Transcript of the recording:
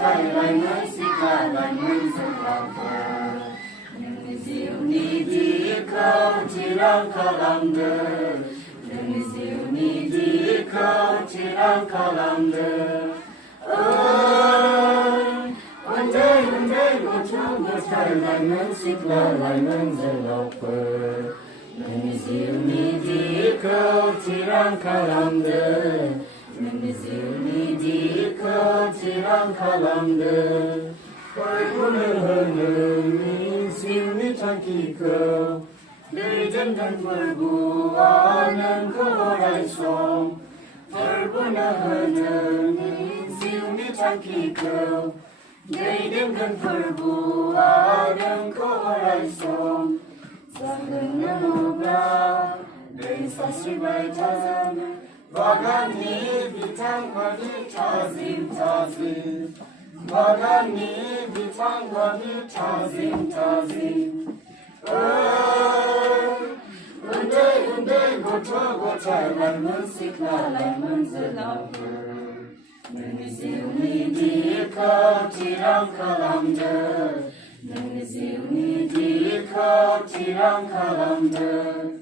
gotai laingan sikla laingan zelapur Nungi ziuni di kau tirang kalamde Nungi ziuni di kau tirang kalamde undwi goto gotai laingan sikla laingan zelapur Nungi ziuni di kau tirang kalamde Nungi ziuni di kau tirang kalamde Nungi ziuni tangki kau Berjengkan perbuanan korai som Nungi ziuni tangki kau Berjengkan perbuanan korai som Sangat namobla Dari sasribai tazam Bagani bitang wadi tazim tazim Bagani bitang wadi tazim tazim undwi goto gotai laingan sikla laingan zelapur Nungi ziuni di kau tirang kalamde Nungi ziuni di kau tirang kalamde